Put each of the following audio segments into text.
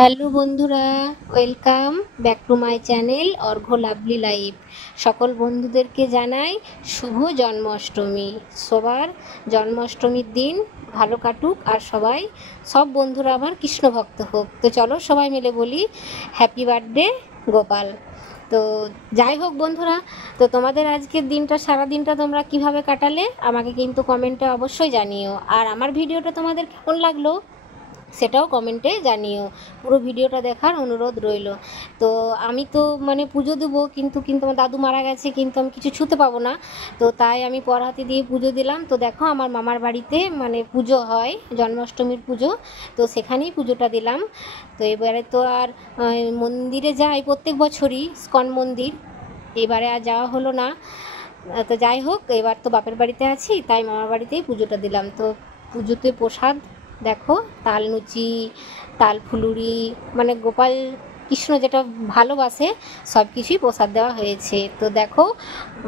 Hello বন্ধুরা, welcome back to my channel Arghya lovely life. সকল বন্ধুদেরকে জানাই শুভ জন্মাষ্টমী। সবার জন্মাষ্টমীর দিন ভালো কাটুক আর সব বন্ধুরা আমার কৃষ্ণ ভক্ত হোক। তো চলো সবাই মিলে বলি হ্যাপি বার্থডে গোপাল। তো যাই হোক বন্ধুরা, তো তোমাদের আজকের দিনটা সারা দিনটা তোমরা কিভাবে কাটালে আমাকে কিন্তু কমেন্টে অবশ্যই জানিও। আর আমার ভিডিওটা তোমাদের কেমন লাগলো সেটাও কমেন্টে জানিও। পুরো ভিডিওটা দেখার অনুরোধ রইল। তো আমি তো পুজো দেবো, কিন্তু আমার দাদু মারা গেছে, কিন্তু আমি কিছু ছুঁতে পাবো না। তো তাই আমি পর হাতে দিয়ে পুজো দিলাম। তো দেখো আমার মামার বাড়িতে পুজো হয়, জন্মাষ্টমীর পুজো, তো সেখানেই পুজোটা দিলাম। তো এবারে তো আর মন্দিরে যাই প্রত্যেক বছরই, ইস্কন মন্দির, এবারে আর যাওয়া হলো না। তো যাই হোক, এবার তো বাপের বাড়িতে আছি, তাই মামার বাড়িতেই পুজোটা দিলাম। তো পুজোতে প্রসাদ দেখো, তাল লুচি, তাল ফুলুরি, গোপাল কৃষ্ণ যেটা ভালোবাসে সব কিছুই প্রসাদ দেওয়া হয়েছে। তো দেখো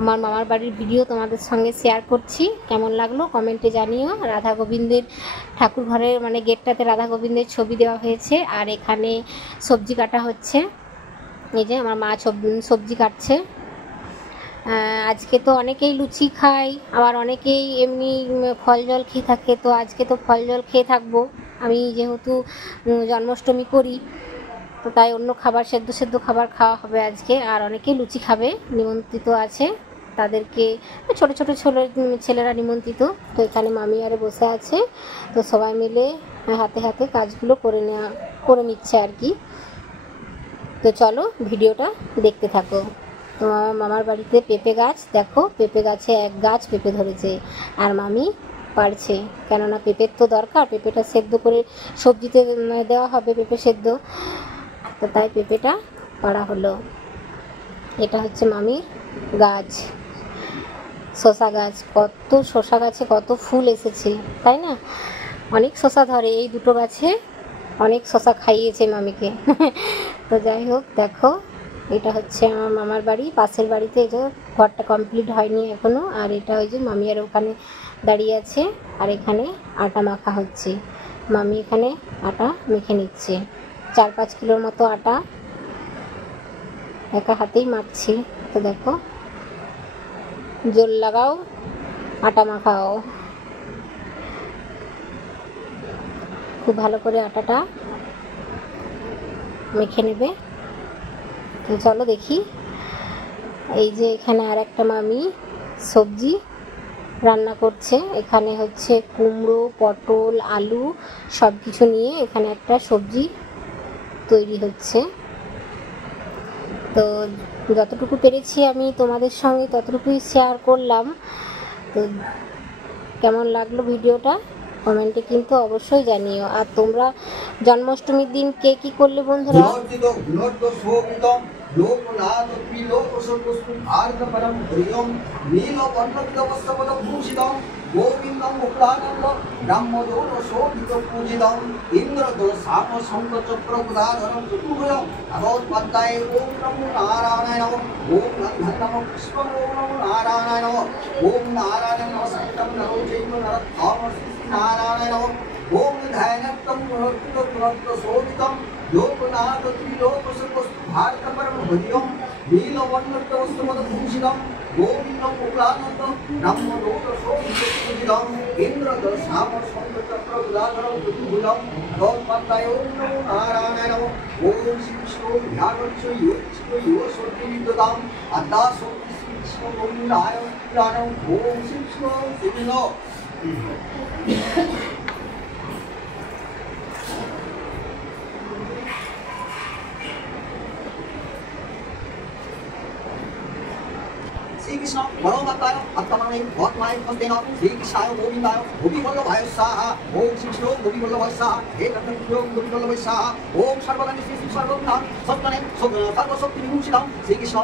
আমার মামার বাড়ির ভিডিও তোমাদের সঙ্গে শেয়ার করছি, কেমন লাগলো কমেন্টে জানিও। রাধা গোবিন্দের ঠাকুর ঘরের গেটটাতে রাধা গোবিন্দের ছবি দেওয়া হয়েছে। আর এখানে সবজি কাটা হচ্ছে, এই যে আমার মা সবজি কাটছে। আজকে তো অনেকেই লুচি খায়, আবার অনেকেই এমনি ফল জল খেয়ে থাকে। তো আজকে তো ফল জল খেয়ে থাকবো, আমি যেহেতু জন্মাষ্টমী করি, তো তাই অন্য খাবার সেদ্ধ খাবার খাওয়া হবে আজকে। আর অনেকেই লুচি খাবে, নিমন্ত্রিত আছে, তাদেরকে ছোট ছোট ছেলেরা নিমন্ত্রিত। তো এখানে মামি আরে বসে আছে, তো সবাই মিলে হাতে হাতে কাজগুলো করে নিচ্ছে আর কি। তো চলো ভিডিওটা দেখতে থাকো। তো মামার বাড়িতে পেঁপে গাছ, দেখো পেঁপে গাছে এক গাছ পেঁপে ধরেছে, আর মামি পারছে, কেননা পেঁপের তো দরকার, পেঁপেটা সেদ্ধ করে সবজিতে দেওয়া হবে, পেঁপে সেদ্ধ, তো তাই পেঁপেটা পাড়া হলো। এটা হচ্ছে মামির গাছ, শসা গাছ। কত শসা গাছে কত ফুল এসেছে, তাই না? অনেক শসা ধরে, এই দুটো গাছে অনেক শসা খাইয়েছে মামিকে। তো যাই হোক, দেখো এটা হচ্ছে আমার মামার বাড়ি, পাশের বাড়িতে। এই যে ঘরটা কমপ্লিট হয়নি এখনও। আর এটা ওই যে মামি আর ওখানে দাঁড়িয়ে আছে, আর এখানে আটা মাখা হচ্ছে। মামি এখানে আটা মেখে নিচ্ছে, 4-5 কিলোর মতো আটা একা হাতেই মাখছি। তো দেখো, জল লাগাও আটা মাখাও, খুব ভালো করে আটাটা মেখে নেবে। তো চলো দেখি। এই যে এখানে আর একটা মামি সবজি রান্না করছে। এখানে হচ্ছে কুমড়ো, পটল, আলু সব কিছু নিয়ে এখানে একটা সবজি তৈরি হচ্ছে। তো যতটুকু পেরেছি আমি তোমাদের সঙ্গে ততটুকুই শেয়ার করলাম। তো কেমন লাগলো ভিডিওটা কমেন্টে কিন্তু অবশ্যই জানিও। আর তোমরা জন্মাষ্টমীর দিন কে কী করলে বন্ধুরা? गोविंदं मुक्तानन्दं ब्रह्मदोषोऽभितो पूजितं इन्द्रधनुषापशङ्खचक्रगदाधरं चतुर्भुजं भगवत्पादाय ॐ नमो नारायणाय नमः। ॐ नमः नमः कृष्णं ॐ नमो नारायणाय नमः। ॐ नारायण नमस्कृतं नरो चैव नरोत्तमं नारायणाय नमः। ॐ ध्यानत्वं गुणोत्तमशोभितं लोकनाथ त्रिलोकसर्वस्तु भारतपरं भव्यं नीलवर्णवस्त्रमदभूषितं गोविन्दं मुक्तानन्दं ब्रह्मदोषोऽभितं इन्द्रदशापशङ्खचक्रगदाधरं चतुर्भुजं भगवत्पादाय ॐ नमो नारायणाय नमः। ॐ श्री विष्णु ध्यानस्य योगसोतिविद्युताम् अद्दासो श्री विष्णु गोविन्दाय प्राणम्। ॐ श्री विष्णु श्रीविष्णु श्रीकृष्ण परमभक्ताय भक्तमाने भक्तमाय हस्तेन श्रीकृष्णाय गोविन्दाय गोपीवल्लभाय स्वाहा। ओम श्री कृष्ण गोपीवल्लभाय स्वाहा। हे कृष्ण गोपीवल्लभाय स्वाहा। ओम सर्वगणि श्री सर्वभूतानि सत्तने सर्वशक्ति विभूषितं श्रीकृष्ण।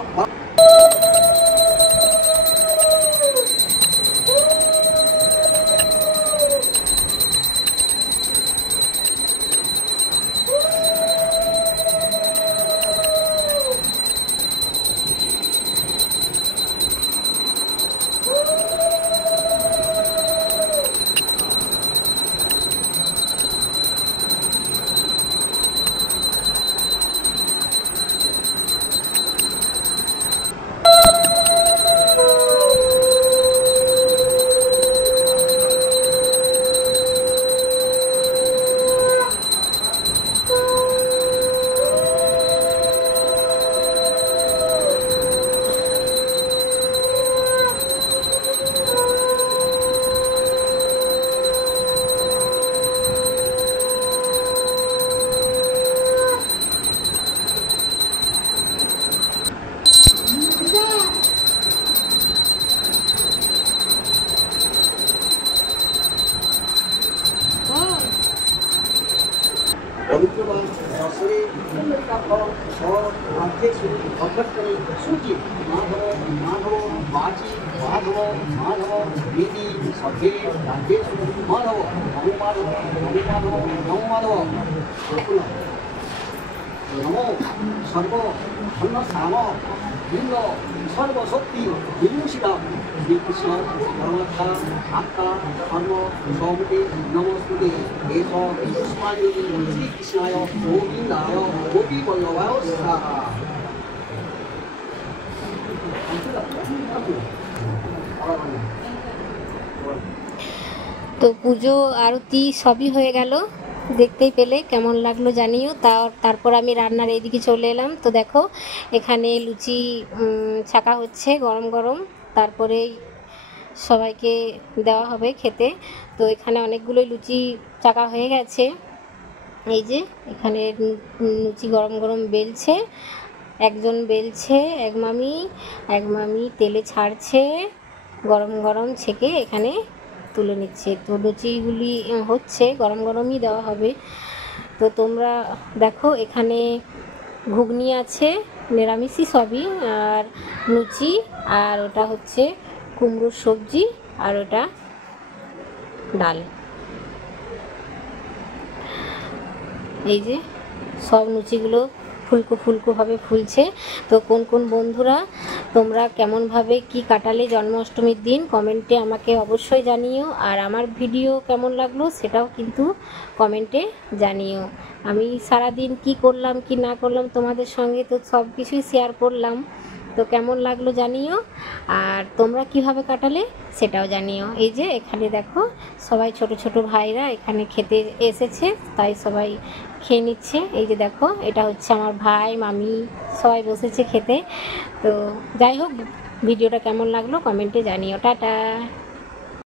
যশোরে পুণ্ডরীকাক্ষ রাজ্যেষু ভদ্রত্তরে সূচি মাধব মাধব বাচি মাধব মাধব বিধি সর্বে রাজ্যেষু মাধব নমো মাধব নমো মাধব নমো মাধব নমো সর্ব ধন্য শ্যাম লিঙ্গ সর্বশক্তি বিভূষিতা শ্রীকৃষ্ণ পরমাত্মা আত্মা ধর্ম সৌমতি নমস্তুতে এস পুষ্পাঞ্জলি শ্রীকৃষ্ণায় গোবিন্দায় গোপীবল্লভায় স্বাহা। তো পুজো আরতি সবই হয়ে গেল, দেখতেই পেলে, কেমন লাগলো জানিও। তারপর আমি রান্নার এইদিকে চলে এলাম। তো দেখো এখানে লুচি ছাকা হচ্ছে গরম গরম, তারপরে সবাইকে দেওয়া হবে খেতে। তো এখানে অনেকগুলোই লুচি চাকা হয়ে গেছে। এই যে এখানে লুচি গরম গরম বেলছে, একজন বেলছে, এক মামি তেলে ছাড়ছে, গরম গরম ছেঁকে এখানে তুলে নিচ্ছে। তো লুচিগুলি হচ্ছে গরম গরমই দেওয়া হবে। তো তোমরা দেখো এখানে ঘুগনি আছে, নিরামিষই সবই, আর লুচি, আর ওটা হচ্ছে কুমড়োর সবজি, আর ওটা ডাল। এই যে সব লুচিগুলো ফুলকো ফুলকোভাবে ফুলছে। তো কোন কোন বন্ধুরা তোমরা কেমনভাবে কি কাটালে জন্মাষ্টমীর দিন কমেন্টে আমাকে অবশ্যই জানিও। আর আমার ভিডিও কেমন লাগলো সেটাও কিন্তু কমেন্টে জানিও। আমি সারাদিন কি করলাম কি না করলাম তোমাদের সঙ্গে তো সব কিছুই শেয়ার করলাম। তো কেমন লাগলো জানিও, আর তোমরা কিভাবে কাটালে সেটাও জানিও। এই যে এখানে দেখো সবাই ছোট ছোট ভাইরা এখানে খেতে এসেছে, তাই সবাই খেয়ে নিচ্ছে। এই যে দেখো এটা হচ্ছে আমার ভাই, মামি, সবাই বসেছে খেতে। তো যাই হোক, ভিডিওটা কেমন লাগলো কমেন্টে জানিও। টাটা।